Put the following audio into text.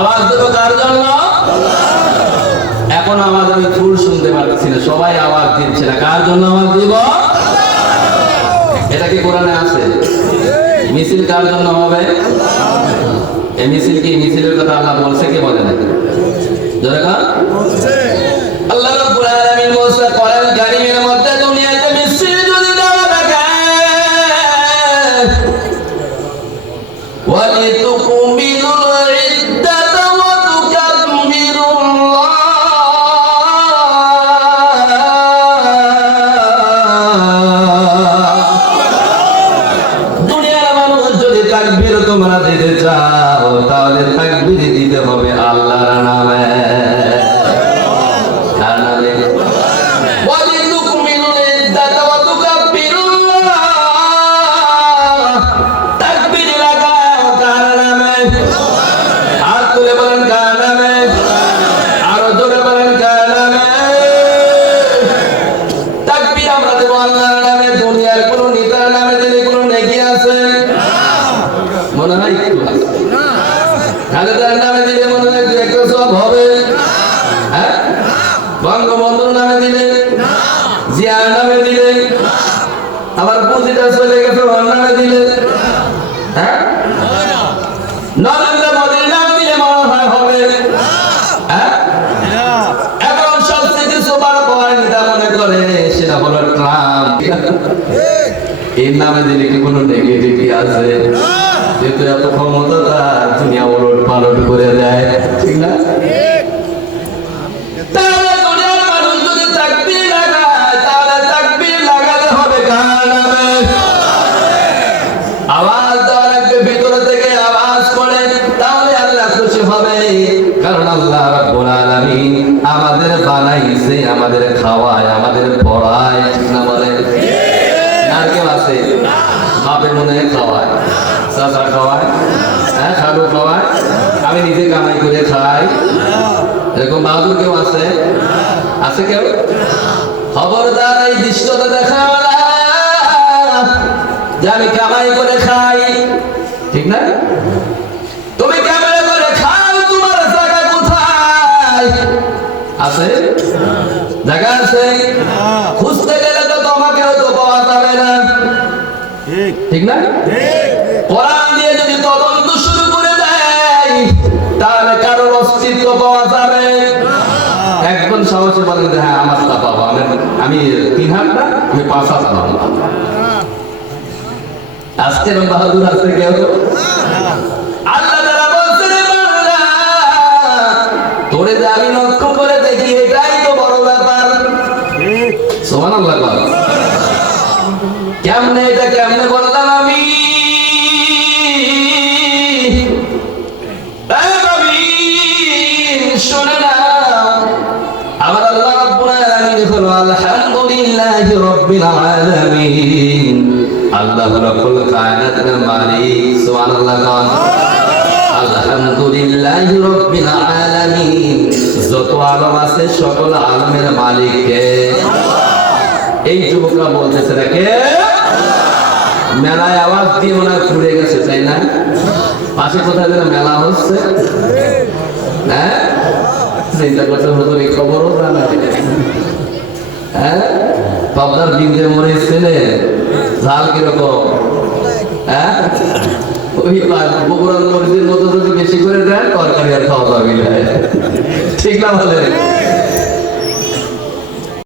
আওয়াজ দেবো কার জন্য? এখন আওয়াজ আমি ফুল শুনতে পারছি না, সবাই আওয়াজ দিচ্ছে না, কার জন্য আওয়াজ দিব? এটা কি কোরআনে আছে? মিছিল কার জন্য হবে? এই মিছিল কি, মিছিলের কথা আল্লাহ বলছে কি বলে না? জোরে কার বলছে? আল্লাহ রাব্বুল আলামিন বলছে কোরআন কারীমের মধ্যে, দুনিয়াতে মিছিল যদি দেওয়া থাকে ওয়ালিতুকমিলুল ইদ্দাতা ওয়া তুকাব্বিরুল্লাহ, দুনিয়ার মানুষ যদি তাকবীর তোমরা দিতে চাও তাহলে তাকবীর দিতে হবে আল্লাহর নামে। মনে হয় একটু খালেদার নামে দিলে মনে হয় একটা সব হবে, হ্যাঁ? বঙ্গবন্ধুর নামে দিলে, জিয়ার নামে দিলে, আবার পুঁজিটা চলে গেছে ওর নামে দিলে, হ্যাঁ? নরেন্দ্র মোদীর নাম দিলে মনে হয় হবে, হ্যাঁ? এখন সবচেয়ে সুপার পাওয়ার নেতা মনে করে সেটা হলো ট্রাম্প। এর নামে দিলে কি কোনো নেগেটিভিটি আছে? যেহেতু এত ক্ষমতা তার, দুনিয়া ওলট পালট করে দেয়, ঠিক না? তাহলে দুনিয়ার মানুষ যদি তাকবীর লাগায় তাহলে তাকবীর লাগাতে হবে কার নামে? আওয়াজ দেওয়া লাগবে ভিতর থেকে, আওয়াজ করে, তাহলে আল্লাহ খুশি হবে। কারণ আল্লাহ রাব্বুল আলামিন আমাদের বানাইছে, আমাদের খাওয়ায়, আমাদের পড়ায়, ঠিক না বলে? আর কেউ আছে বাপে মনে খাওয়ায়, চাচা খাওয়ায়, হ্যাঁ, খালু খাওয়ায়, আমি নিজে কামাই করে খাই, এরকম বাহাদুর কেউ আছে? আছে কেউ? খবরদার এই দৃশ্যটা দেখা যে আমি কামাই করে খাই, ঠিক না? তুমি কামাই করে খাও, তোমার জায়গা কোথায় আছে? জায়গা আছে, খুঁজতে গেলে তো তোমাকেও তো পাওয়া যাবে না, ঠিক না? কোরআন দিয়ে যদি তদন্ত শুরু করে দেয় তাহলে কারোর অস্তিত্ব পাওয়া যাবে। একজন সাহসী বলেন যে হ্যাঁ আমার তা পাবো, আমি 3 হাত না, আমি 5 হাত পাবো। আজকের বাহাদুর আছে কেউ? আল্লাহ তাআলা বলছেন বান্দা তোরে যে আমি লক্ষ্য করে দেখি এটাই তো বড় ব্যাপার। সুবহানাল্লাহ। কেমনে এটা কেমনে বললাম আমি? শোনে না, আমার আল্লাহ রাব্বুল আলামিন হলো আলহামদুলিল্লাহি রাব্বিল আলামিন। আল্লাহ রাব্বুল কায়নাতের মালিক, সুবহানাল্লাহ। আলহামদুলিল্লাহি রাব্বিল আলামিন, যত আলম আছে সকল আলমের মালিক কে? এই যুবকরা বলতেছে নাকি মেলায় আওয়াজ দিয়ে মনে হয় ঘুরে গেছে, তাই না? পাশে কোথায় যেন মেলা হচ্ছে, হ্যাঁ, চিন্তা করতে হতো এই খবরও জানা, হ্যাঁ? পাবনার বিন্দে মরে ছেলে ঝাল কিরকম, হ্যাঁ? ওই বগুড়ার মরিচের মতো যদি বেশি করে দেন তরকারি আর খাওয়া যাবে, ঠিক না বলে?